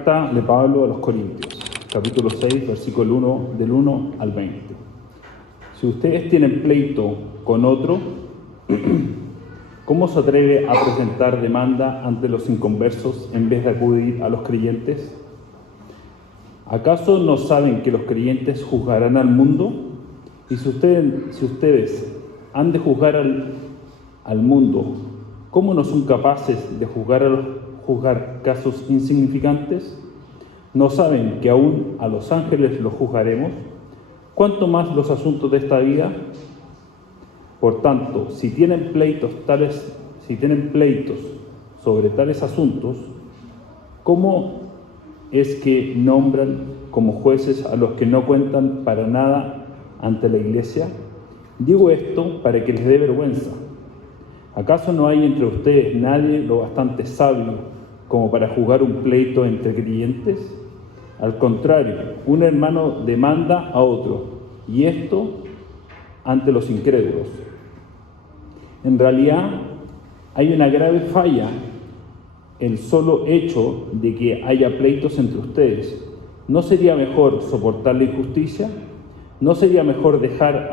Carta de Pablo a los Corintios, capítulo 6, versículo 1, del 1 al 20. Si ustedes tienen pleito con otro, ¿cómo se atreve a presentar demanda ante los inconversos en vez de acudir a los creyentes? ¿Acaso no saben que los creyentes juzgarán al mundo? Y si ustedes han de juzgar al mundo, ¿cómo no son capaces de juzgar casos insignificantes? ¿No saben que aún a los ángeles los juzgaremos? ¿Cuánto más los asuntos de esta vida? Por tanto, si tienen pleitos sobre tales asuntos, ¿cómo es que nombran como jueces a los que no cuentan para nada ante la iglesia? Digo esto para que les dé vergüenza. ¿Acaso no hay entre ustedes nadie lo bastante sabio como para juzgar un pleito entre creyentes? Al contrario, un hermano demanda a otro, y esto ante los incrédulos. En realidad, hay una grave falla: el solo hecho de que haya pleitos entre ustedes. ¿No sería mejor soportar la injusticia? ¿No sería mejor dejar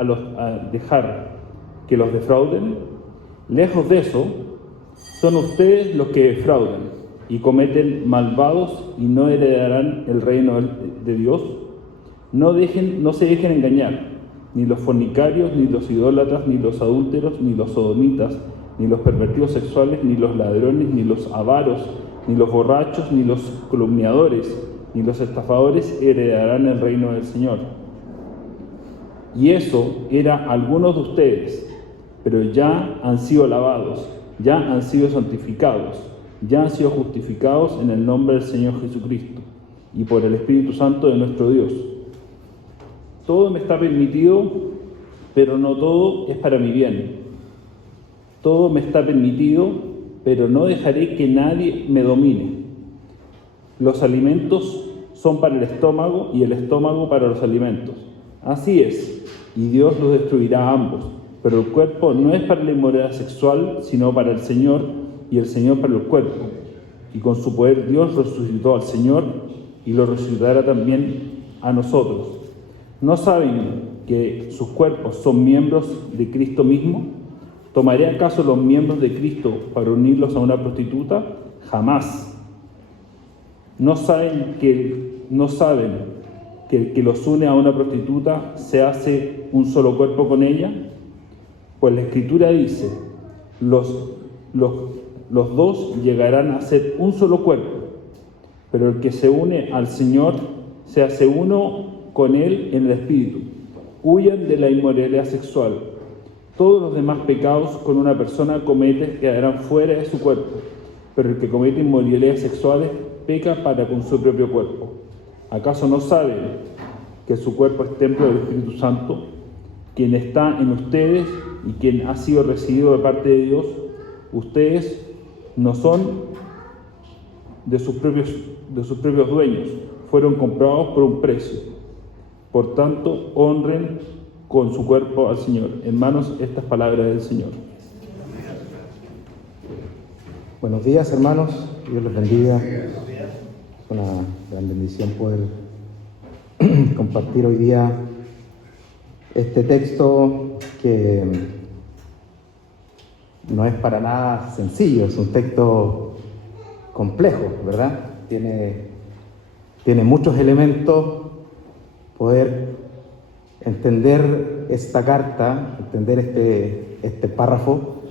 que los defrauden? Lejos de eso, son ustedes los que defraudan y cometen malvados y no heredarán el reino de Dios. No se dejen engañar, ni los fornicarios, ni los idólatras, ni los adúlteros, ni los sodomitas, ni los pervertidos sexuales, ni los ladrones, ni los avaros, ni los borrachos, ni los calumniadores, ni los estafadores heredarán el reino del Señor. Y eso era algunos de ustedes, pero ya han sido lavados, ya han sido santificados, ya han sido justificados en el nombre del Señor Jesucristo y por el Espíritu Santo de nuestro Dios. Todo me está permitido, pero no todo es para mi bien. Todo me está permitido, pero no dejaré que nadie me domine. Los alimentos son para el estómago y el estómago para los alimentos. Así es, y Dios los destruirá a ambos. Pero el cuerpo no es para la inmoralidad sexual, sino para el Señor, y el Señor para el cuerpo. Y con su poder Dios resucitó al Señor, y lo resucitará también a nosotros. ¿No saben que sus cuerpos son miembros de Cristo mismo? ¿Tomaré acaso los miembros de Cristo para unirlos a una prostituta? Jamás. ¿No saben que el que los une a una prostituta se hace un solo cuerpo con ella? Pues la Escritura dice: los dos llegarán a ser un solo cuerpo, pero el que se une al Señor se hace uno con Él en el Espíritu. Huyan de la inmoralidad sexual. Todos los demás pecados que una persona comete quedarán fuera de su cuerpo, pero el que comete inmoralidades sexuales peca para con su propio cuerpo. ¿Acaso no saben que su cuerpo es templo del Espíritu Santo, quien está en ustedes y quien ha sido recibido de parte de Dios? Ustedes no son de sus propios dueños, fueron comprados por un precio. Por tanto, honren con su cuerpo al Señor. Hermanos, estas palabras del Señor. Buenos días, hermanos. Dios los bendiga. Es una gran bendición poder compartir hoy día este texto que no es para nada sencillo, es un texto complejo, ¿verdad? Tiene muchos elementos. Poder entender esta carta, entender este párrafo,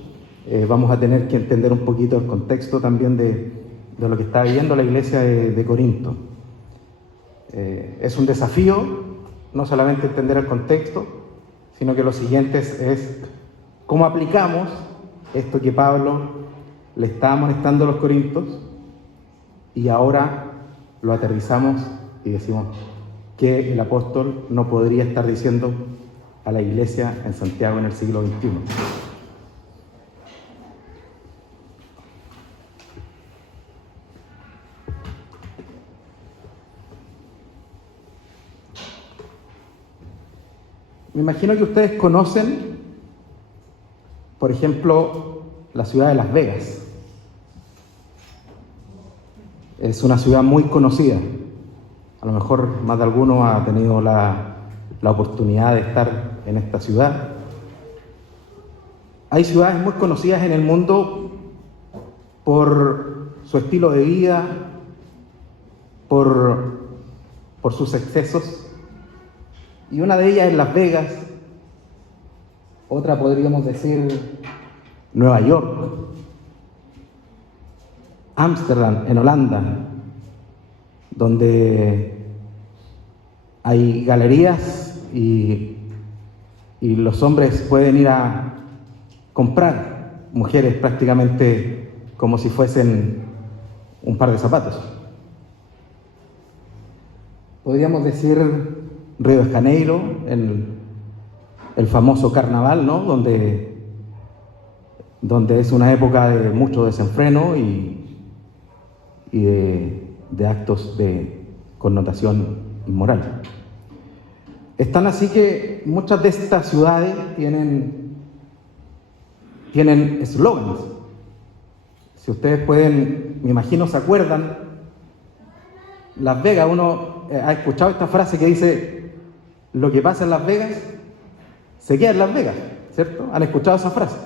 vamos a tener que entender un poquito el contexto también de lo que está viviendo la iglesia de Corinto. Es un desafío no solamente entender el contexto, sino que lo siguiente es cómo aplicamos esto que Pablo le está amonestando a los corintios y ahora lo aterrizamos y decimos que el apóstol no podría estar diciendo a la iglesia en Santiago en el siglo XXI. Me imagino que ustedes conocen, por ejemplo, la ciudad de Las Vegas. Es una ciudad muy conocida. A lo mejor más de alguno ha tenido la oportunidad de estar en esta ciudad. Hay ciudades muy conocidas en el mundo por su estilo de vida, por sus excesos. Y una de ellas es Las Vegas, otra podríamos decir Nueva York, Ámsterdam en Holanda, donde hay galerías y los hombres pueden ir a comprar mujeres prácticamente como si fuesen un par de zapatos. Podríamos decir Río de Janeiro, el famoso carnaval, ¿no? Donde es una época de mucho desenfreno y de actos de connotación inmoral. Es tan así que muchas de estas ciudades tienen eslogans. Si ustedes pueden, me imagino, se acuerdan, Las Vegas, uno ha escuchado esta frase que dice: lo que pasa en Las Vegas se queda en Las Vegas, ¿cierto? ¿Han escuchado esa frase?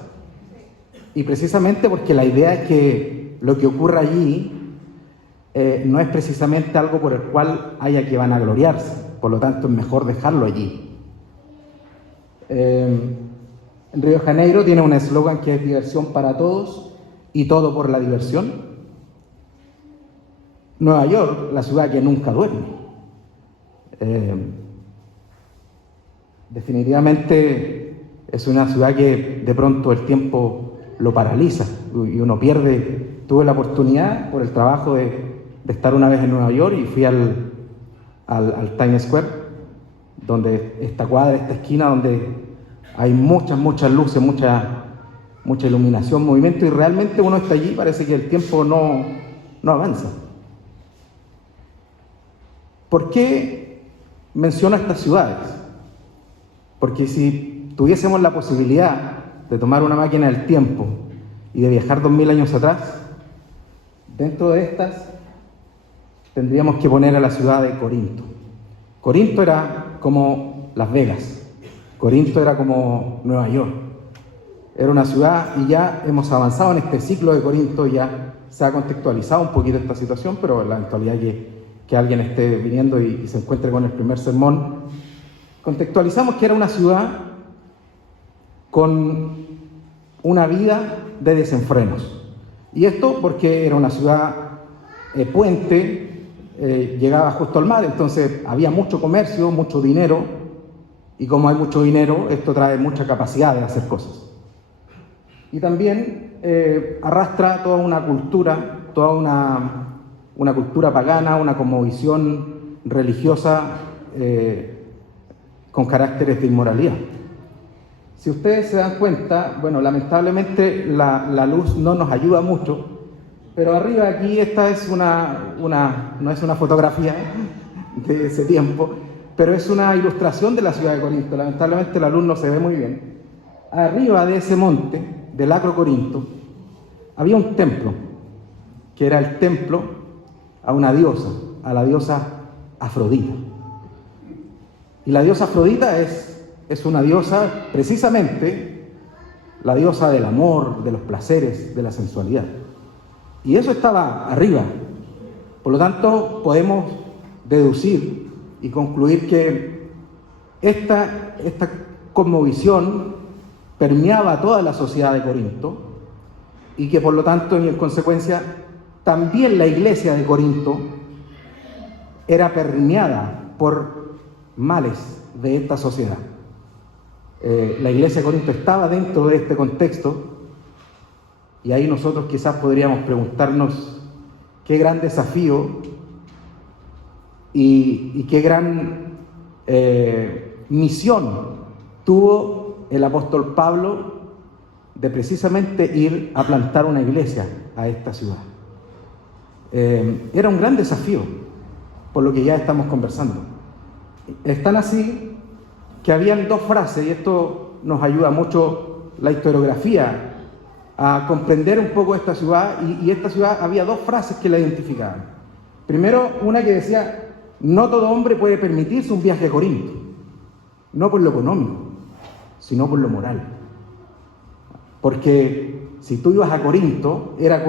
Y precisamente porque la idea es que lo que ocurra allí no es precisamente algo por el cual haya que vanagloriarse, por lo tanto es mejor dejarlo allí. Río de Janeiro tiene un eslogan que es diversión para todos y todo por la diversión. Nueva York, la ciudad que nunca duerme. Definitivamente es una ciudad que de pronto el tiempo lo paraliza y uno pierde. Tuve la oportunidad por el trabajo de estar una vez en Nueva York y fui al Times Square, donde esta cuadra, esta esquina donde hay muchas luces, mucha iluminación, movimiento, y realmente uno está allí, parece que el tiempo no avanza. ¿Por qué menciono estas ciudades? Porque si tuviésemos la posibilidad de tomar una máquina del tiempo y de viajar 2000 años atrás, dentro de estas tendríamos que poner a la ciudad de Corinto. Corinto era como Las Vegas, Corinto era como Nueva York. Era una ciudad, y ya hemos avanzado en este ciclo de Corinto, ya se ha contextualizado un poquito esta situación, pero la eventualidad que alguien esté viniendo y se encuentre con el primer sermón, contextualizamos que era una ciudad con una vida de desenfrenos. Y esto porque era una ciudad puente, llegaba justo al mar, entonces había mucho comercio, mucho dinero, y como hay mucho dinero, esto trae mucha capacidad de hacer cosas. Y también arrastra toda una cultura, toda una cultura pagana, una cosmovisión religiosa con caracteres de inmoralidad. Si ustedes se dan cuenta, bueno, lamentablemente la luz no nos ayuda mucho, pero arriba aquí esta es no es una fotografía de ese tiempo, pero es una ilustración de la ciudad de Corinto. Lamentablemente la luz no se ve muy bien. Arriba de ese monte, del Acro Corinto, había un templo, que era el templo a una diosa, a la diosa Afrodita. Y la diosa Afrodita es una diosa, precisamente, la diosa del amor, de los placeres, de la sensualidad. Y eso estaba arriba. Por lo tanto, podemos deducir y concluir que esta cosmovisión permeaba toda la sociedad de Corinto y que, por lo tanto, en consecuencia, también la iglesia de Corinto era permeada por males de esta sociedad. La iglesia de Corinto estaba dentro de este contexto, y ahí nosotros quizás podríamos preguntarnos qué gran desafío y qué gran misión tuvo el apóstol Pablo de precisamente ir a plantar una iglesia a esta ciudad. Era un gran desafío, por lo que ya estamos conversando. Es tan así que habían dos frases, y esto nos ayuda mucho la historiografía a comprender un poco esta ciudad, y esta ciudad había dos frases que la identificaban. Primero, una que decía, no todo hombre puede permitirse un viaje a Corinto, no por lo económico, sino por lo moral. Porque si tú ibas a Corinto, era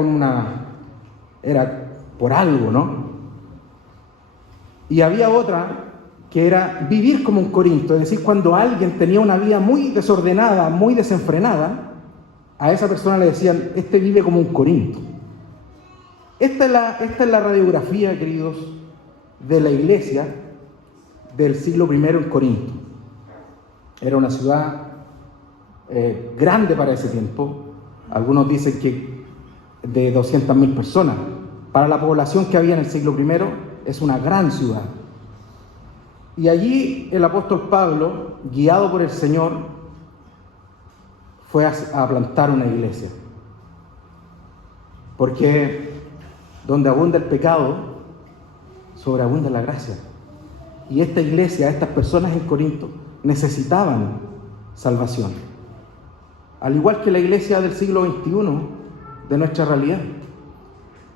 por algo, ¿no? Y había otra que era vivir como un Corinto, es decir, cuando alguien tenía una vida muy desordenada, muy desenfrenada, a esa persona le decían, este vive como un Corinto. Esta es la radiografía, queridos, de la iglesia del siglo I en Corinto. Era una ciudad grande para ese tiempo. Algunos dicen que de 200.000 personas. Para la población que había en el siglo I, es una gran ciudad. Y allí el apóstol Pablo, guiado por el Señor, fue a plantar una iglesia. Porque donde abunda el pecado, sobreabunda la gracia. Y esta iglesia, estas personas en Corinto, necesitaban salvación. Al igual que la iglesia del siglo XXI, de nuestra realidad,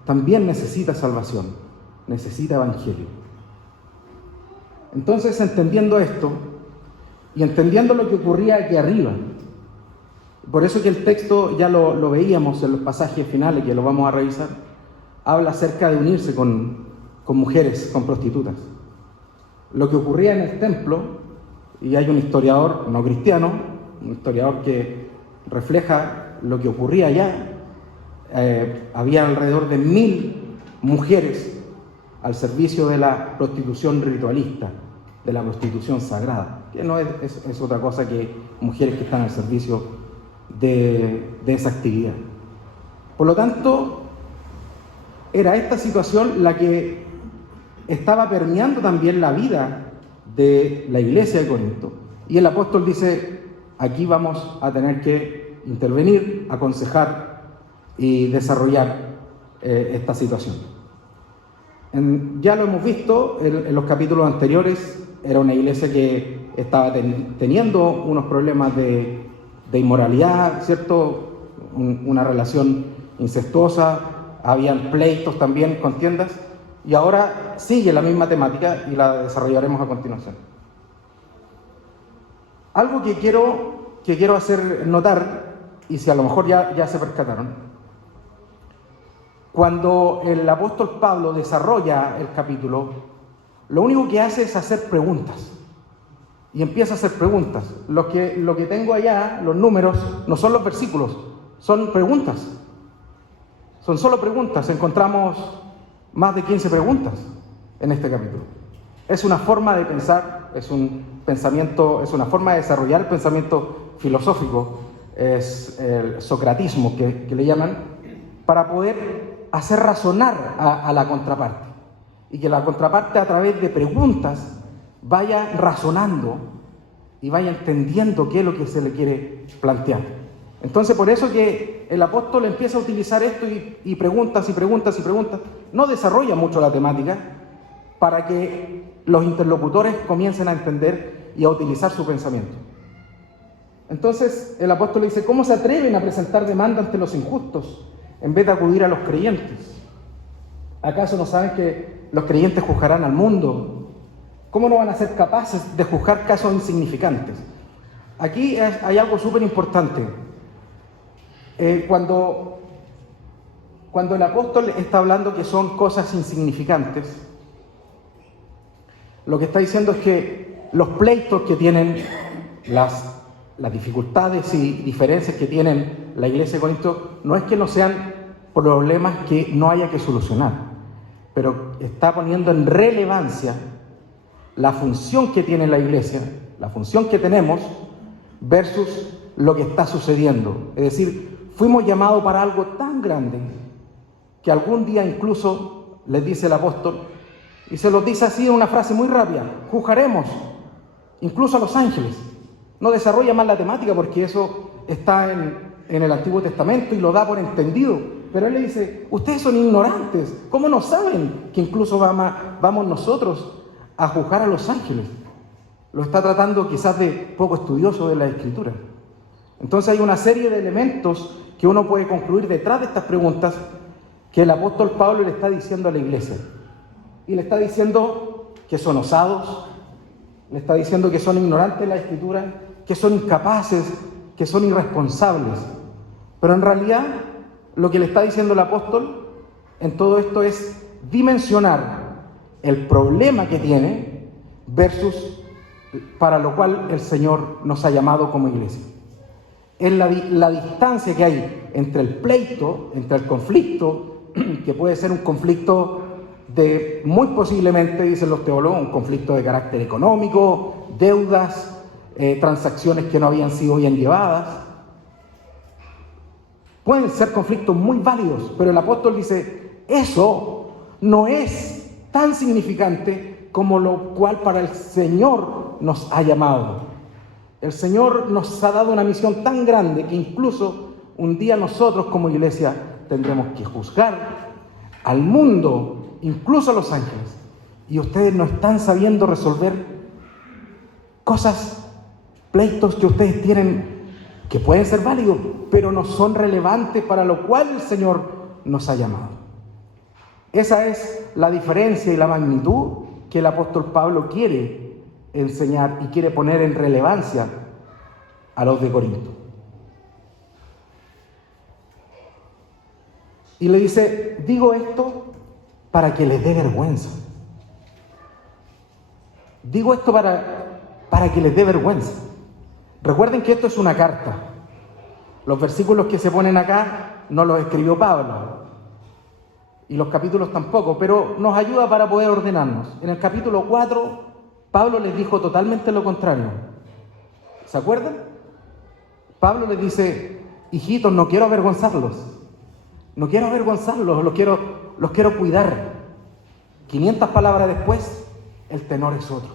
también necesita salvación, necesita evangelio. Entonces, entendiendo esto, y entendiendo lo que ocurría aquí arriba, por eso que el texto ya lo veíamos en los pasajes finales, que lo vamos a revisar, habla acerca de unirse con mujeres, con prostitutas. Lo que ocurría en el templo, y hay un historiador no cristiano, un historiador que refleja lo que ocurría allá, había alrededor de 1.000 mujeres al servicio de la prostitución ritualista, de la prostitución sagrada, que no es otra cosa que mujeres que están al servicio de esa actividad. Por lo tanto, era esta situación la que estaba permeando también la vida de la iglesia de Corinto. Y el apóstol dice, aquí vamos a tener que intervenir, aconsejar y desarrollar esta situación. Ya lo hemos visto en los capítulos anteriores, era una iglesia que estaba teniendo unos problemas de inmoralidad, ¿cierto? Una relación incestuosa, habían pleitos también, contiendas, y ahora sigue la misma temática y la desarrollaremos a continuación. Algo que quiero hacer notar, y si a lo mejor ya se percataron, cuando el apóstol Pablo desarrolla el capítulo, lo único que hace es hacer preguntas. Y empieza a hacer preguntas. Lo que tengo allá, los números, no son los versículos, son preguntas. Son solo preguntas. Encontramos más de 15 preguntas en este capítulo. Es una forma de pensar, es un pensamiento, es una forma de desarrollar el pensamiento filosófico, es el socratismo que le llaman, para poder hacer razonar a la contraparte. Y que la contraparte, a través de preguntas, vaya razonando y vaya entendiendo qué es lo que se le quiere plantear. Entonces, por eso que el apóstol empieza a utilizar esto y preguntas y preguntas y preguntas. No desarrolla mucho la temática para que los interlocutores comiencen a entender y a utilizar su pensamiento. Entonces, el apóstol dice, ¿cómo se atreven a presentar demanda ante los injustos en vez de acudir a los creyentes? ¿Acaso no saben que los creyentes juzgarán al mundo? ¿Cómo no van a ser capaces de juzgar casos insignificantes? Aquí hay algo súper importante. Cuando el apóstol está hablando que son cosas insignificantes, lo que está diciendo es que los pleitos que tienen, las dificultades y diferencias que tienen la iglesia de Corinto, no es que no sean problemas que no haya que solucionar, pero está poniendo en relevancia la función que tiene la iglesia, la función que tenemos, versus lo que está sucediendo. Es decir, fuimos llamados para algo tan grande que algún día incluso, les dice el apóstol, y se los dice así en una frase muy rápida, juzgaremos incluso a los ángeles. No desarrolla más la temática porque eso está en el Antiguo Testamento y lo da por entendido. Pero él le dice, ustedes son ignorantes, ¿cómo no saben que incluso vamos nosotros a juzgar a los ángeles? Lo está tratando quizás de poco estudioso de la Escritura. Entonces hay una serie de elementos que uno puede concluir detrás de estas preguntas que el apóstol Pablo le está diciendo a la iglesia. y le está diciendo que son osados, le está diciendo que son ignorantes de la Escritura, que son incapaces, que son irresponsables. Pero en realidad lo que le está diciendo el apóstol en todo esto es dimensionar el problema que tiene versus para lo cual el Señor nos ha llamado como iglesia. Es la distancia que hay entre el pleito, entre el conflicto, que puede ser un conflicto de, muy posiblemente, dicen los teólogos, un conflicto de carácter económico, deudas, transacciones que no habían sido bien llevadas. Pueden ser conflictos muy válidos, pero el apóstol dice, eso no es tan significante como lo cual para el Señor nos ha llamado. El Señor nos ha dado una misión tan grande que incluso un día nosotros como iglesia tendremos que juzgar al mundo, incluso a los ángeles. Y ustedes no están sabiendo resolver cosas, pleitos que ustedes tienen que pueden ser válidos, pero no son relevantes para lo cual el Señor nos ha llamado. Esa es la diferencia y la magnitud que el apóstol Pablo quiere enseñar y quiere poner en relevancia a los de Corinto. Y le dice, digo esto para que les dé vergüenza. Digo esto para que les dé vergüenza. Recuerden que esto es una carta. Los versículos que se ponen acá no los escribió Pablo. Y los capítulos tampoco, pero nos ayuda para poder ordenarnos. En el capítulo 4, Pablo les dijo totalmente lo contrario. ¿Se acuerdan? Pablo les dice, hijitos, no quiero avergonzarlos. No quiero avergonzarlos, los quiero cuidar. 500 palabras después, el tenor es otro.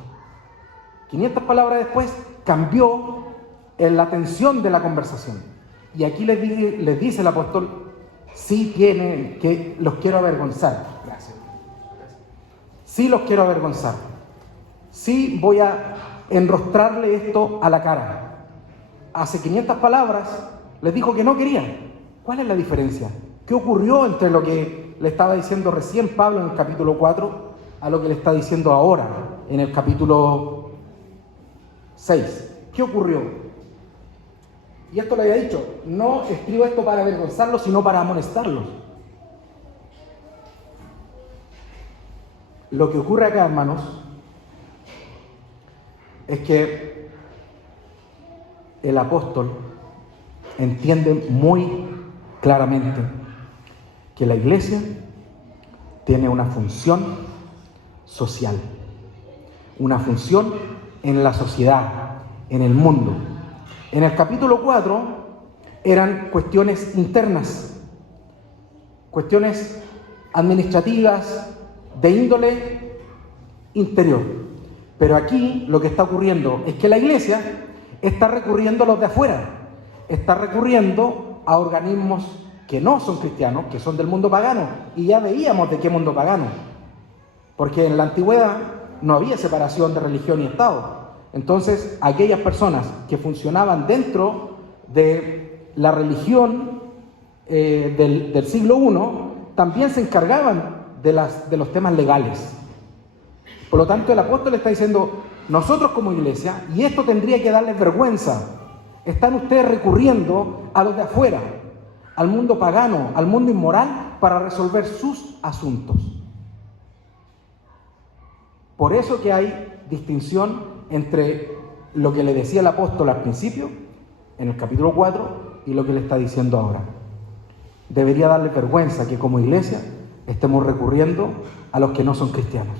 500 palabras después, cambió la tensión de la conversación. Y aquí les dice el apóstol, sí tienen que, los quiero avergonzar. Gracias. Sí los quiero avergonzar. Sí voy a enrostrarle esto a la cara. Hace 500 palabras les dijo que no quería. ¿Cuál es la diferencia? ¿Qué ocurrió entre lo que le estaba diciendo recién Pablo en el capítulo 4 a lo que le está diciendo ahora en el capítulo 6? ¿Qué ocurrió? Y esto le había dicho, no escribo esto para avergonzarlos, sino para amonestarlos. Lo que ocurre acá, hermanos, es que el apóstol entiende muy claramente que la iglesia tiene una función social, una función en la sociedad, en el mundo. En el capítulo 4 eran cuestiones internas, cuestiones administrativas de índole interior. Pero aquí lo que está ocurriendo es que la iglesia está recurriendo a los de afuera, está recurriendo a organismos que no son cristianos, que son del mundo pagano. Y ya veíamos de qué mundo pagano, porque en la antigüedad no había separación de religión y Estado. Entonces, aquellas personas que funcionaban dentro de la religión del siglo I también se encargaban de los temas legales. Por lo tanto, el apóstol está diciendo, nosotros como iglesia, y esto tendría que darles vergüenza, están ustedes recurriendo a los de afuera, al mundo pagano, al mundo inmoral, para resolver sus asuntos. Por eso que hay distinción entre lo que le decía el apóstol al principio, en el capítulo 4, y lo que le está diciendo ahora. Debería darle vergüenza que como iglesia estemos recurriendo a los que no son cristianos.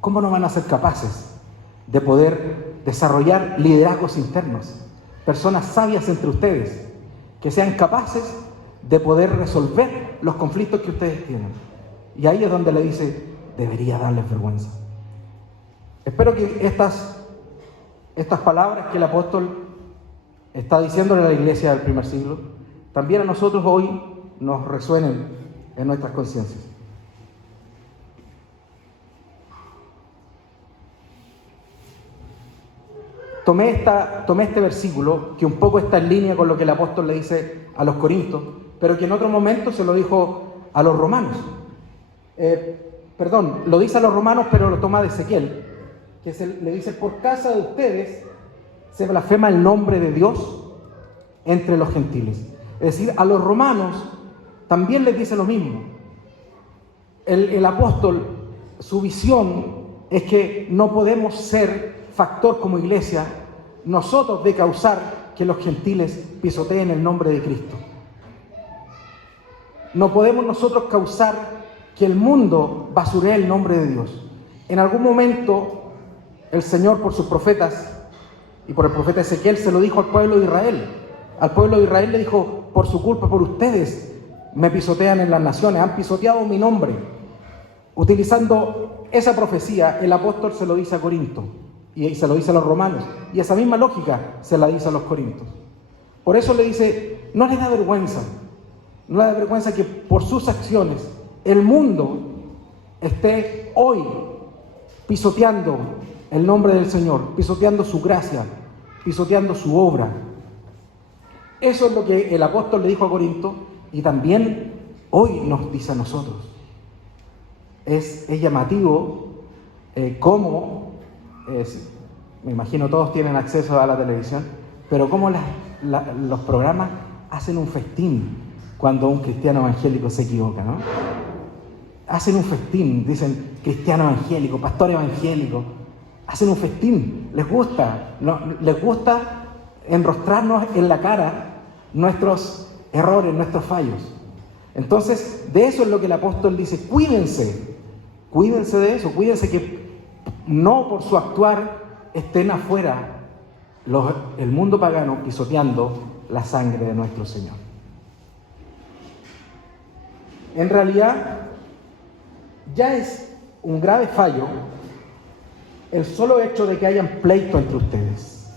¿Cómo no van a ser capaces de poder desarrollar liderazgos internos? Personas sabias entre ustedes, que sean capaces de poder resolver los conflictos que ustedes tienen. Y ahí es donde le dice, debería darles vergüenza. Espero que estas palabras que el apóstol está diciéndole a la iglesia del primer siglo, también a nosotros hoy nos resuenen en nuestras conciencias. Tomé este versículo, que un poco está en línea con lo que el apóstol le dice a los corintios, pero que en otro momento se lo dijo a los romanos. lo dice a los romanos, pero lo toma de Ezequiel, que le dice: por causa de ustedes se blasfema el nombre de Dios entre los gentiles. Es decir, a los romanos también les dice lo mismo. El apóstol, su visión es que no podemos ser factor como iglesia nosotros de causar que los gentiles pisoteen el nombre de Cristo. No podemos nosotros causar que el mundo basuree el nombre de Dios. En algún momento el Señor, por sus profetas y por el profeta Ezequiel, se lo dijo al pueblo de Israel. Al pueblo de Israel le dijo: por su culpa, por ustedes me pisotean en las naciones, han pisoteado mi nombre. Utilizando esa profecía, el apóstol se lo dice a Corinto y se lo dice a los romanos, y esa misma lógica se la dice a los corintios. Por eso le dice: no les da vergüenza, no les da vergüenza que por sus acciones el mundo esté hoy pisoteando el nombre del Señor, pisoteando su gracia, pisoteando su obra. Eso es lo que el apóstol le dijo a Corinto, y también hoy nos dice a nosotros. Es llamativo cómo, me imagino todos tienen acceso a la televisión, pero cómo los programas hacen un festín cuando un cristiano evangélico se equivoca, ¿no? Hacen un festín, dicen cristiano evangélico, pastor evangélico, hacen un festín, les gusta enrostrarnos en la cara nuestros errores, nuestros fallos. Entonces, de eso es lo que el apóstol dice: cuídense de eso, cuídense que no por su actuar estén afuera el mundo pagano pisoteando la sangre de nuestro Señor. En realidad, ya es un grave fallo el solo hecho de que hayan pleito entre ustedes.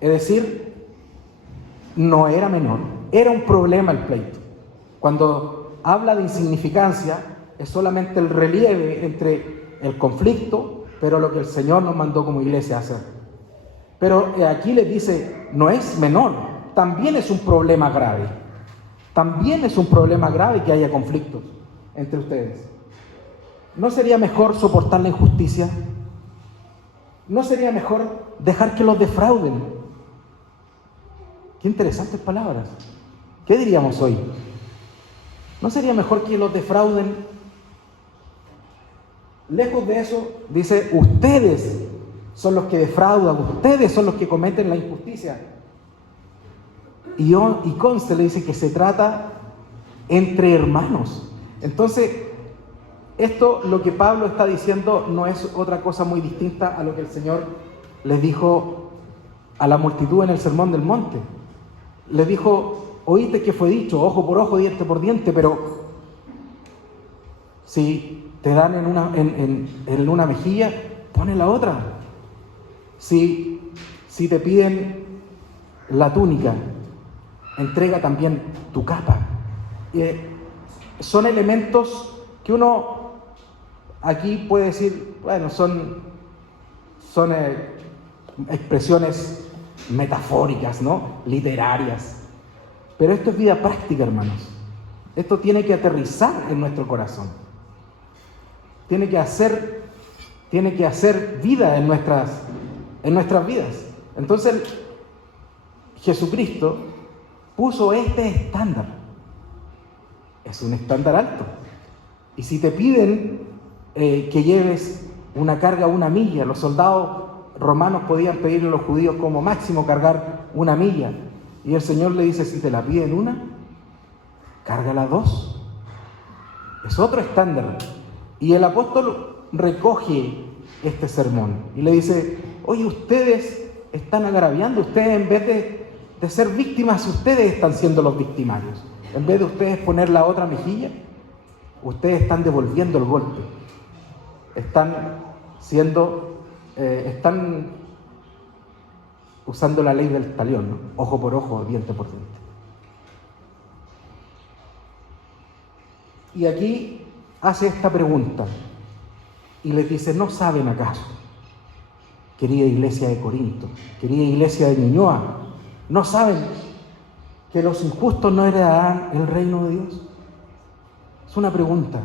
Es decir, no era menor, era un problema el pleito. Cuando habla de insignificancia, es solamente el relieve entre el conflicto, pero lo que el Señor nos mandó como iglesia a hacer. Pero aquí les dice: no es menor, también es un problema grave. También es un problema grave que haya conflictos entre ustedes. ¿No sería mejor soportar la injusticia? ¿No sería mejor dejar que los defrauden? Qué interesantes palabras. ¿Qué diríamos hoy? ¿No sería mejor que los defrauden? Lejos de eso, dice: ustedes son los que defraudan, ustedes son los que cometen la injusticia. Y conste, le dice que se trata entre hermanos. Entonces, esto, lo que Pablo está diciendo, no es otra cosa muy distinta a lo que el Señor les dijo a la multitud en el Sermón del Monte. Les dijo: oíste que fue dicho, ojo por ojo, diente por diente, pero si te dan en una mejilla, pon en la otra. Si te piden la túnica, entrega también tu capa. Son elementos que uno aquí puede decir, bueno, son expresiones metafóricas, ¿no? Literarias. Pero esto es vida práctica, hermanos. Esto tiene que aterrizar en nuestro corazón. Tiene que hacer vida en nuestras vidas. Entonces, Jesucristo puso este estándar. Es un estándar alto. Y si te piden que lleves una carga, una milla, los soldados romanos podían pedirle a los judíos como máximo cargar una milla. Y el Señor le dice: si te la piden una, cárgala dos. Es otro estándar. Y el apóstol recoge este sermón y le dice: oye, ustedes están agraviando, ustedes en vez de ser víctimas, ustedes están siendo los victimarios. En vez de ustedes poner la otra mejilla, ustedes están devolviendo el golpe. Están usando la ley del talión, ¿no? Ojo por ojo, diente por diente. Y aquí hace esta pregunta y les dice: ¿no saben acaso, querida iglesia de Corinto, querida iglesia de Ñuñoa, no saben que los injustos no heredarán el reino de Dios? Es una pregunta.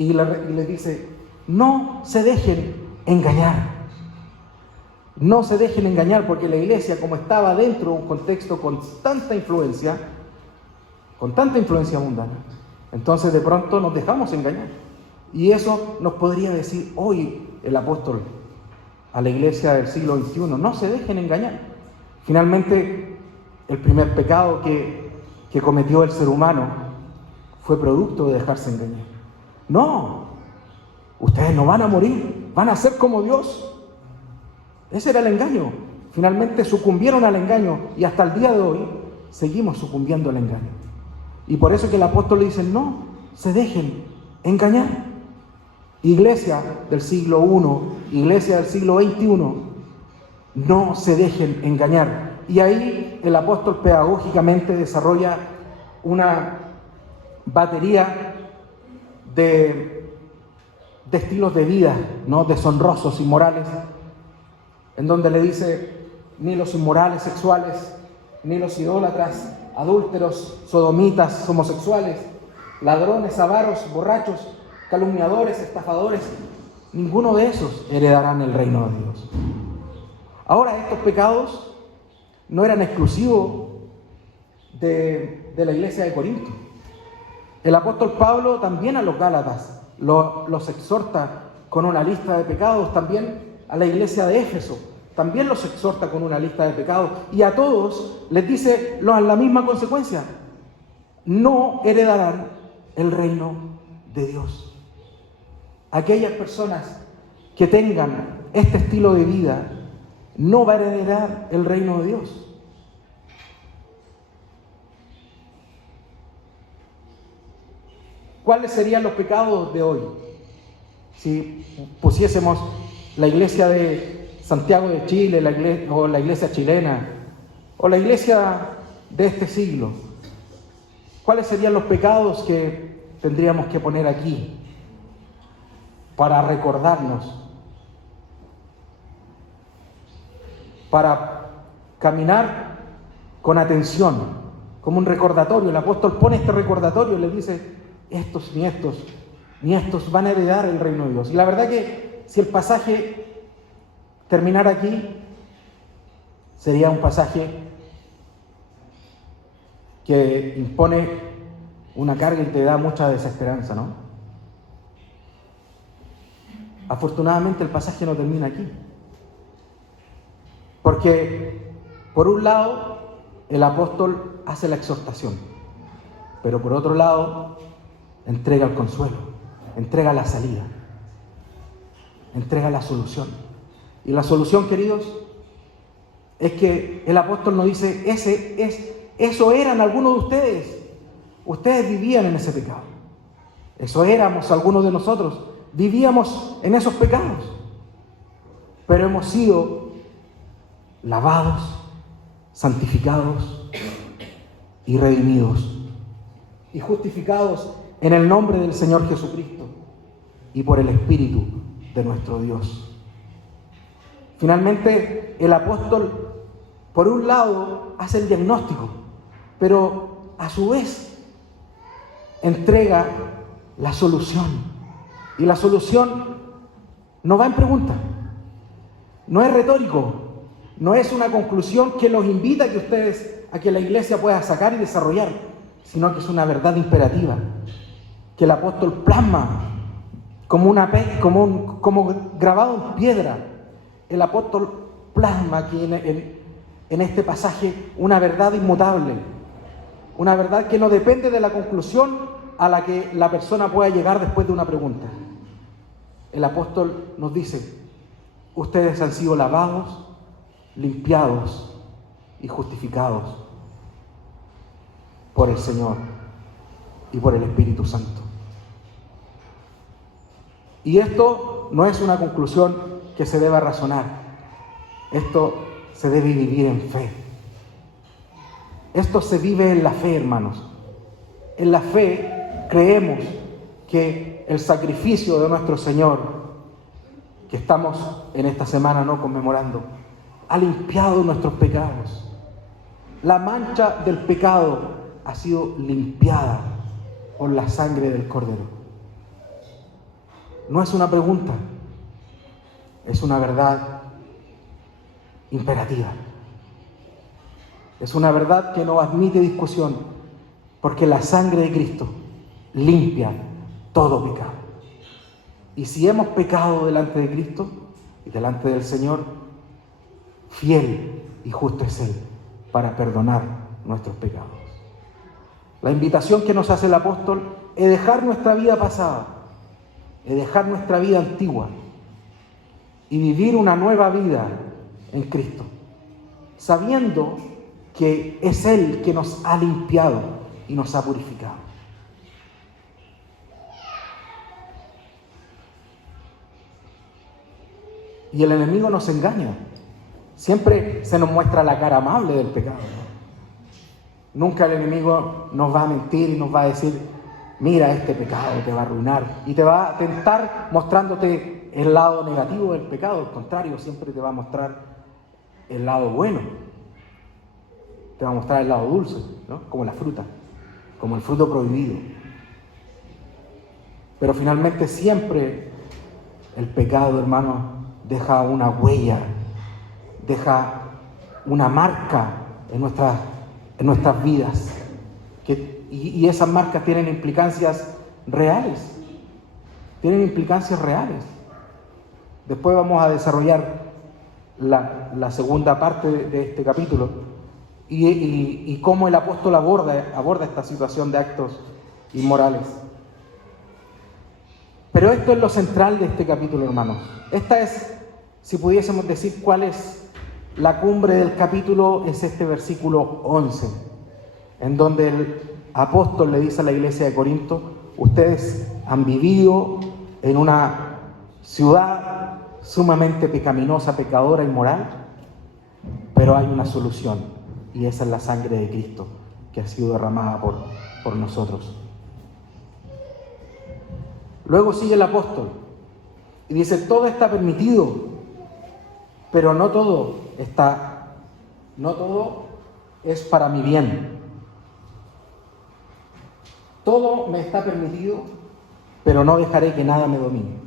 y les dice, no se dejen engañar. No se dejen engañar, porque la iglesia, como estaba dentro de un contexto con tanta influencia mundana, entonces de pronto nos dejamos engañar. Y eso nos podría decir hoy el apóstol a la iglesia del siglo XXI, no se dejen engañar. Finalmente, el primer pecado que cometió el ser humano fue producto de dejarse engañar. No, ustedes no van a morir, van a ser como Dios. Ese era el engaño. Finalmente sucumbieron al engaño y hasta el día de hoy seguimos sucumbiendo al engaño. Y por eso que el apóstol le dice, no se dejen engañar. Iglesia del siglo I, iglesia del siglo XXI, no se dejen engañar. Y ahí el apóstol pedagógicamente desarrolla una batería de estilos de vida, ¿no?, deshonrosos y morales, en donde le dice, ni los inmorales sexuales, ni los idólatras, adúlteros, sodomitas, homosexuales, ladrones, avaros, borrachos, calumniadores, estafadores, ninguno de esos heredarán el reino de Dios. Ahora, estos pecados no eran exclusivos de la iglesia de Corinto. El apóstol Pablo también a los Gálatas los exhorta con una lista de pecados, también a la iglesia de Éfeso también los exhorta con una lista de pecados, y a todos les dice la misma consecuencia: no heredarán el reino de Dios. Aquellas personas que tengan este estilo de vida no van a heredar el reino de Dios. ¿Cuáles serían los pecados de hoy? Si pusiésemos la iglesia de Santiago de Chile, o la iglesia chilena, o la iglesia de este siglo, ¿cuáles serían los pecados que tendríamos que poner aquí para recordarnos, para caminar con atención, como un recordatorio? El apóstol pone este recordatorio y le dice: estos ni estos van a heredar el reino de Dios. Y la verdad que si el pasaje terminara aquí, sería un pasaje que impone una carga y te da mucha desesperanza, ¿no? Afortunadamente el pasaje no termina aquí, porque por un lado el apóstol hace la exhortación, pero por otro lado entrega el consuelo, entrega la salida, entrega la solución. Y la solución, queridos, es que el apóstol nos dice: eso eran algunos de ustedes. Ustedes vivían en ese pecado. Eso éramos algunos de nosotros. Vivíamos en esos pecados. Pero hemos sido lavados, santificados y redimidos y justificados en el nombre del Señor Jesucristo y por el Espíritu de nuestro Dios. Finalmente, el apóstol, por un lado, hace el diagnóstico, pero a su vez entrega la solución. Y la solución no va en pregunta, no es retórico, no es una conclusión que los invita a que la iglesia pueda sacar y desarrollar, sino que es una verdad imperativa que el apóstol plasma como grabado en piedra. El apóstol plasma aquí en este pasaje una verdad inmutable, una verdad que no depende de la conclusión a la que la persona pueda llegar después de una pregunta. El apóstol nos dice: ustedes han sido lavados, limpiados y justificados por el Señor y por el Espíritu Santo. Y esto no es una conclusión que se deba razonar. Esto se debe vivir en fe. Esto se vive en la fe, hermanos. En la fe creemos que el sacrificio de nuestro Señor, que estamos en esta semana conmemorando, ha limpiado nuestros pecados. La mancha del pecado ha sido limpiada por la sangre del Cordero. no es una pregunta, es una verdad imperativa. Es una verdad que no admite discusión, porque la sangre de Cristo limpia todo pecado. Y si hemos pecado delante de Cristo y delante del Señor, fiel y justo es Él para perdonar nuestros pecados. La invitación que nos hace el apóstol es dejar nuestra vida pasada, es dejar nuestra vida antigua y vivir una nueva vida en Cristo, sabiendo que es Él que nos ha limpiado y nos ha purificado. Y el enemigo nos engaña. Siempre se nos muestra la cara amable del pecado, ¿no? Nunca el enemigo nos va a mentir y nos va a decir: mira, este pecado te va a arruinar, y te va a tentar mostrándote el lado negativo del pecado. Al contrario, siempre te va a mostrar el lado bueno. Te va a mostrar el lado dulce, ¿no? Como la fruta, como el fruto prohibido. Pero finalmente siempre el pecado, hermano, deja una huella, deja una marca en nuestras vidas. Y esas marcas tienen implicancias reales. Tienen implicancias reales. Después vamos a desarrollar la segunda parte de este capítulo y cómo el apóstol aborda esta situación de actos inmorales. Pero esto es lo central de este capítulo, hermanos. Esta es, si pudiésemos decir cuál es la cumbre del capítulo, es este versículo 11, en donde el apóstol le dice a la iglesia de Corinto: ustedes han vivido en una ciudad sumamente pecaminosa, pecadora, inmoral, pero hay una solución, y esa es la sangre de Cristo que ha sido derramada por nosotros. Luego sigue el apóstol y dice: todo está permitido, pero no todo es para mi bien. Todo me está permitido, pero no dejaré que nada me domine.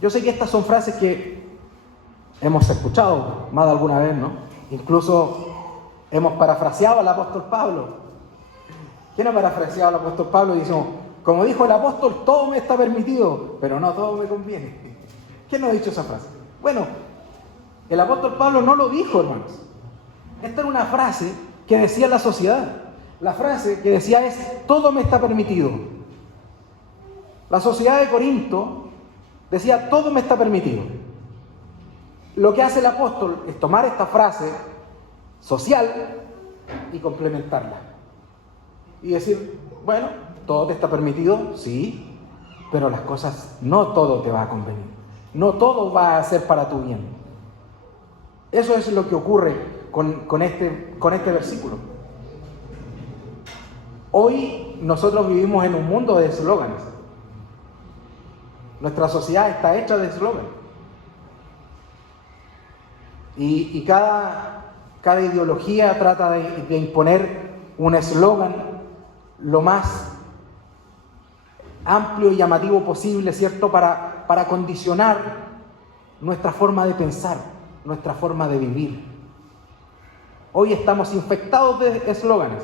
Yo sé que estas son frases que hemos escuchado más de alguna vez, ¿no? Incluso hemos parafraseado al apóstol Pablo. ¿Quién ha parafraseado al apóstol Pablo? Y decimos: como dijo el apóstol, todo me está permitido, pero no todo me conviene. ¿Quién no ha dicho esa frase? Bueno, el apóstol Pablo no lo dijo, hermanos. Esta era una frase que decía la sociedad. La frase que decía es: todo me está permitido. La sociedad de Corinto decía: todo me está permitido. Lo que hace el apóstol es tomar esta frase social y complementarla. Y decir: bueno, todo te está permitido, sí, pero las cosas, no todo te va a convenir. No todo va a ser para tu bien. Eso es lo que ocurre con este versículo. Hoy nosotros vivimos en un mundo de eslóganes. Nuestra sociedad está hecha de eslóganes. Y cada ideología trata de imponer un eslogan lo más amplio y llamativo posible, ¿cierto? Para condicionar nuestra forma de pensar, nuestra forma de vivir. Hoy estamos infectados de eslóganes,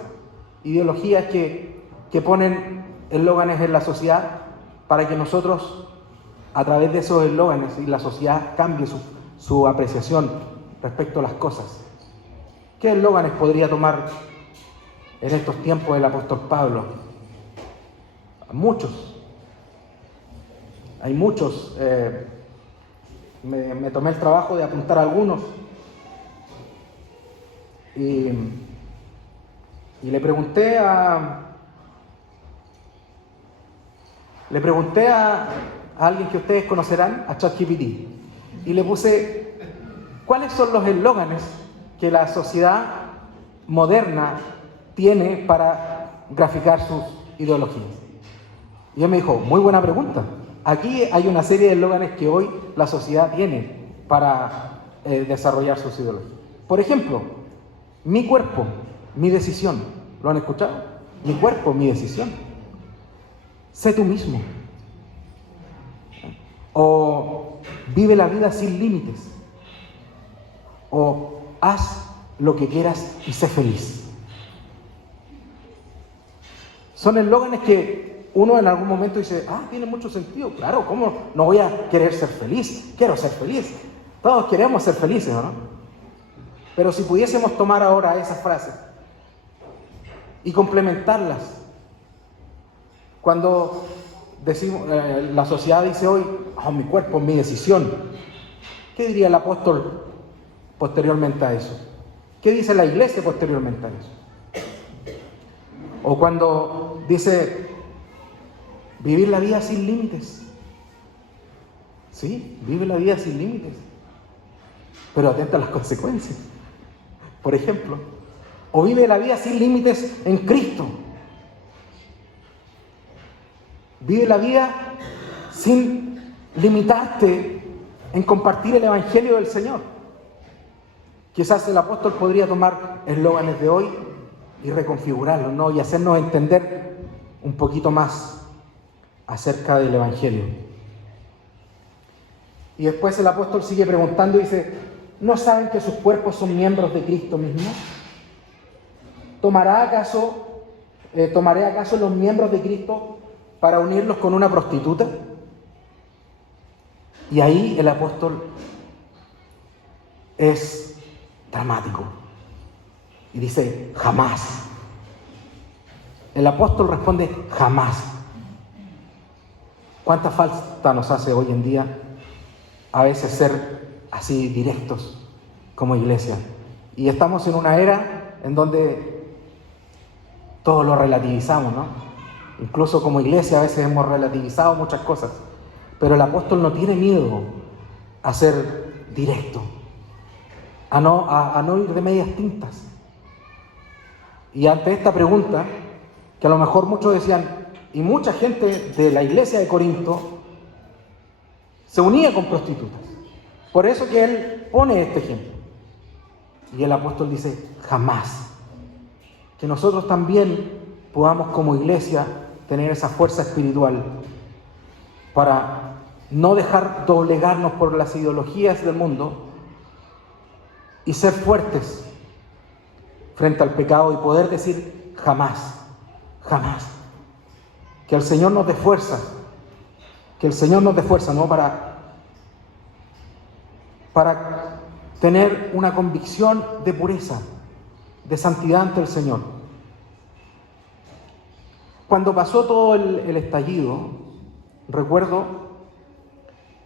ideologías que ponen eslóganes en la sociedad para que nosotros, a través de esos eslóganes, y la sociedad cambie su apreciación respecto a las cosas. ¿Qué eslóganes podría tomar en estos tiempos el apóstol Pablo? Muchos. Hay muchos. Me tomé el trabajo de apuntar algunos. Y le pregunté a alguien que ustedes conocerán, a ChatGPT, y le puse: ¿cuáles son los eslóganes que la sociedad moderna tiene para graficar sus ideologías? Y él me dijo: muy buena pregunta. Aquí hay una serie de eslóganes que hoy la sociedad tiene para desarrollar sus ideologías. Por ejemplo, mi cuerpo, mi decisión. ¿Lo han escuchado? Mi cuerpo, mi decisión. Sé tú mismo. o vive la vida sin límites, o haz lo que quieras y sé feliz. Son eslóganes que uno en algún momento dice, tiene mucho sentido, claro, ¿cómo no voy a querer ser feliz? Quiero ser feliz. Todos queremos ser felices, ¿no? Pero si pudiésemos tomar ahora esas frases y complementarlas, cuando decimos, la sociedad dice hoy, mi cuerpo es mi decisión, ¿qué diría el apóstol posteriormente a eso? ¿Qué dice la iglesia posteriormente a eso? O cuando dice, vivir la vida sin límites. Sí, vive la vida sin límites, pero atenta a las consecuencias. Por ejemplo, o vive la vida sin límites en Cristo. Vive la vida sin limitarte en compartir el Evangelio del Señor. Quizás el apóstol podría tomar eslóganes de hoy y reconfigurarlos, ¿no? Y hacernos entender un poquito más acerca del Evangelio. Y después el apóstol sigue preguntando y dice, ¿no saben que sus cuerpos son miembros de Cristo mismo? ¿Tomaré acaso los miembros de Cristo para unirlos con una prostituta? Y ahí el apóstol es dramático y dice, jamás. El apóstol responde, jamás. ¿Cuánta falta nos hace hoy en día a veces ser así directos como iglesia? Y estamos en una era en donde todo lo relativizamos, ¿no? Incluso como iglesia a veces hemos relativizado muchas cosas, pero el apóstol no tiene miedo a ser directo, a no ir de medias tintas. Y ante esta pregunta, que a lo mejor muchos decían, y mucha gente de la iglesia de Corinto se unía con prostitutas. Por eso que él pone este ejemplo. Y el apóstol dice, jamás. Que nosotros también podamos como iglesia tener esa fuerza espiritual para no dejar doblegarnos por las ideologías del mundo y ser fuertes frente al pecado y poder decir jamás, jamás. Que el Señor nos dé fuerza, ¿no? Para tener una convicción de pureza, de santidad ante el Señor. Cuando pasó todo el estallido, recuerdo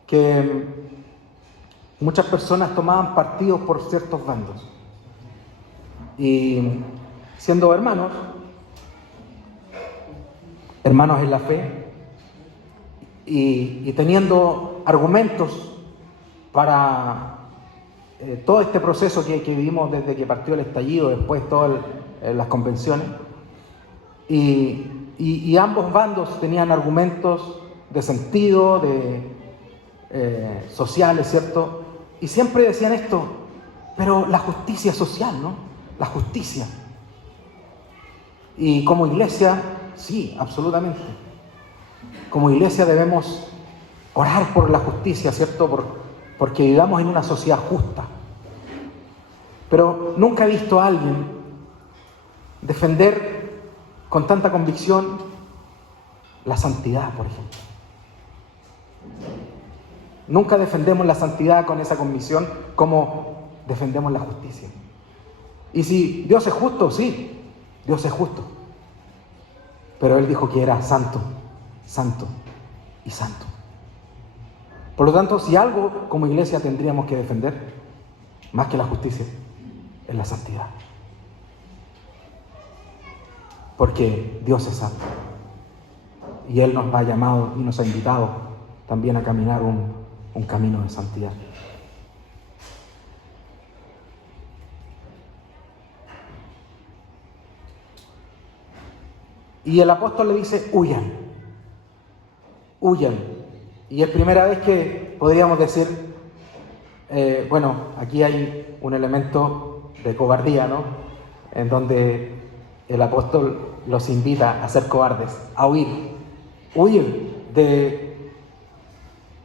que muchas personas tomaban partidos por ciertos bandos. Y siendo hermanos en la fe, y teniendo argumentos para todo este proceso que vivimos desde que partió el estallido, después todas las convenciones, y ambos bandos tenían argumentos de sentido, sociales, ¿cierto? Y siempre decían esto, pero la justicia social, ¿no? La justicia. Y como iglesia, sí, absolutamente. Como iglesia debemos orar por la justicia, ¿cierto? Porque vivamos en una sociedad justa. Pero nunca he visto a alguien defender con tanta convicción la santidad, por ejemplo. Nunca defendemos la santidad con esa convicción como defendemos la justicia. Y si Dios es justo, sí, Dios es justo. Pero Él dijo que era santo, santo y santo. Por lo tanto, si algo como iglesia tendríamos que defender, más que la justicia, es la santidad. Porque Dios es santo. Y Él nos ha llamado y nos ha invitado también a caminar un camino de santidad. Y el apóstol le dice, huyan. Y es primera vez que podríamos decir, aquí hay un elemento de cobardía, ¿no? En donde el apóstol los invita a ser cobardes, a huir de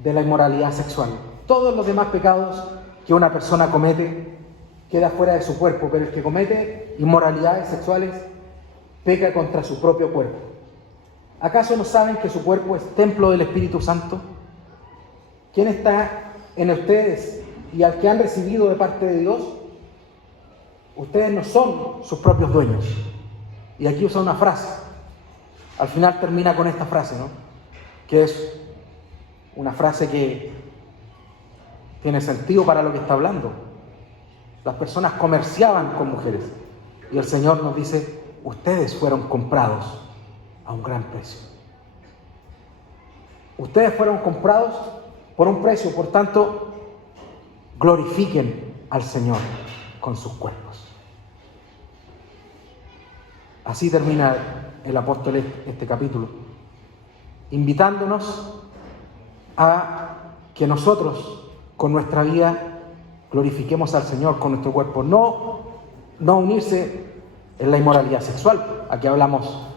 de la inmoralidad sexual. Todos los demás pecados que una persona comete queda fuera de su cuerpo, pero el que comete inmoralidades sexuales peca contra su propio cuerpo. ¿Acaso no saben que su cuerpo es templo del Espíritu Santo? ¿Quién está en ustedes y al que han recibido de parte de Dios? Ustedes no son sus propios dueños. Y aquí usa una frase. Al final termina con esta frase, ¿no? Que es una frase que tiene sentido para lo que está hablando. Las personas comerciaban con mujeres. Y el Señor nos dice, ustedes fueron comprados a un gran precio. Ustedes fueron comprados por un precio, por tanto, glorifiquen al Señor con sus cuerpos. Así termina el apóstol este capítulo, invitándonos a que nosotros con nuestra vida glorifiquemos al Señor con nuestro cuerpo. No unirse en la inmoralidad sexual. Aquí hablamos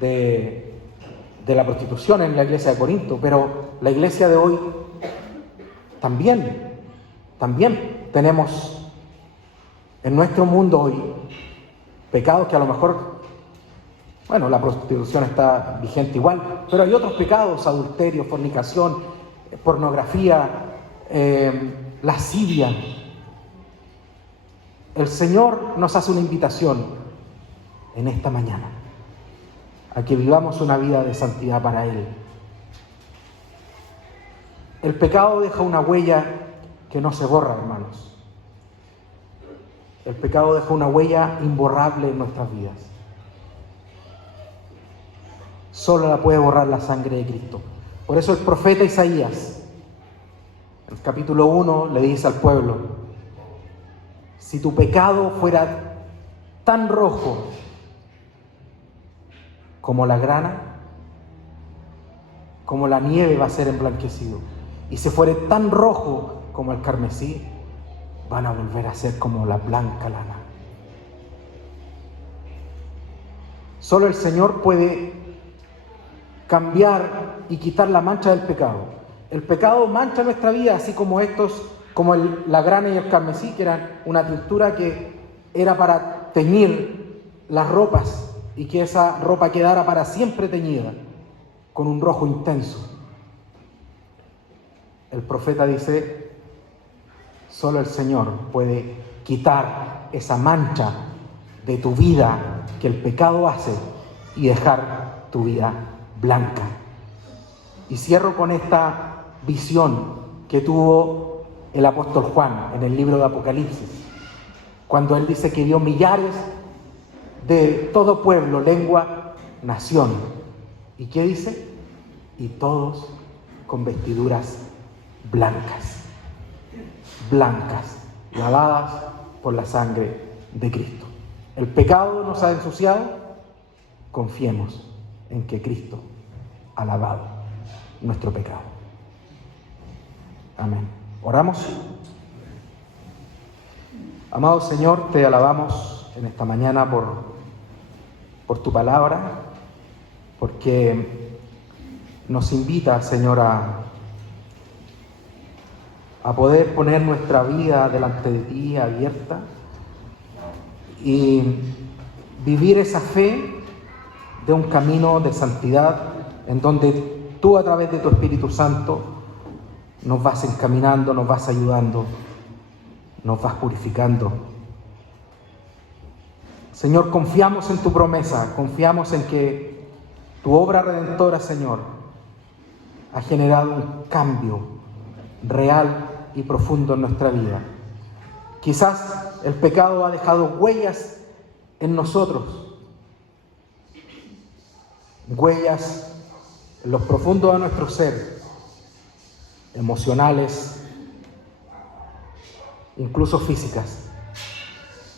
de la prostitución en la iglesia de Corinto, pero la iglesia de hoy también tenemos en nuestro mundo hoy pecados que a lo mejor, bueno, la prostitución está vigente igual, pero hay otros pecados: adulterio, fornicación, pornografía, lascivia. El Señor nos hace una invitación en esta mañana a que vivamos una vida de santidad para Él. El pecado deja una huella que no se borra, hermanos. El pecado deja una huella imborrable en nuestras vidas. Solo la puede borrar la sangre de Cristo. Por eso el profeta Isaías, en el capítulo 1, le dice al pueblo: si tu pecado fuera tan rojo como la grana, como la nieve va a ser emblanquecido. Y si fuere tan rojo como el carmesí, van a volver a ser como la blanca lana. Solo el Señor puede cambiar y quitar la mancha del pecado. El pecado mancha nuestra vida, así como la grana y el carmesí, que eran una tintura que era para teñir las ropas y que esa ropa quedara para siempre teñida con un rojo intenso. El profeta dice: solo el Señor puede quitar esa mancha de tu vida que el pecado hace y dejar tu vida blanca. Y cierro con esta visión que tuvo el apóstol Juan en el libro de Apocalipsis, cuando él dice que vio millares de todo pueblo, lengua, nación. ¿Y qué dice? Y todos con vestiduras blancas, lavadas por la sangre de Cristo. El pecado nos ha ensuciado. Confiemos en que Cristo ha lavado nuestro pecado. Amén. ¿Oramos? Amado Señor, te alabamos en esta mañana por tu palabra, porque nos invita, Señor, a poder poner nuestra vida delante de ti abierta y vivir esa fe de un camino de santidad en donde tú, a través de tu Espíritu Santo, nos vas encaminando, nos vas ayudando, nos vas purificando. Señor, confiamos en tu promesa, confiamos en que tu obra redentora, Señor, ha generado un cambio real y profundo en nuestra vida. Quizás el pecado ha dejado huellas en nosotros, huellas en lo profundo de nuestro ser, emocionales, incluso físicas.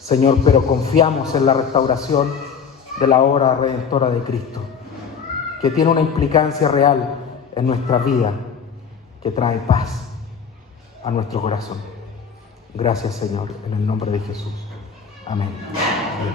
Señor, pero confiamos en la restauración de la obra redentora de Cristo, que tiene una implicancia real en nuestra vida, que trae paz a nuestro corazón. Gracias, Señor, en el nombre de Jesús. Amén. Amén.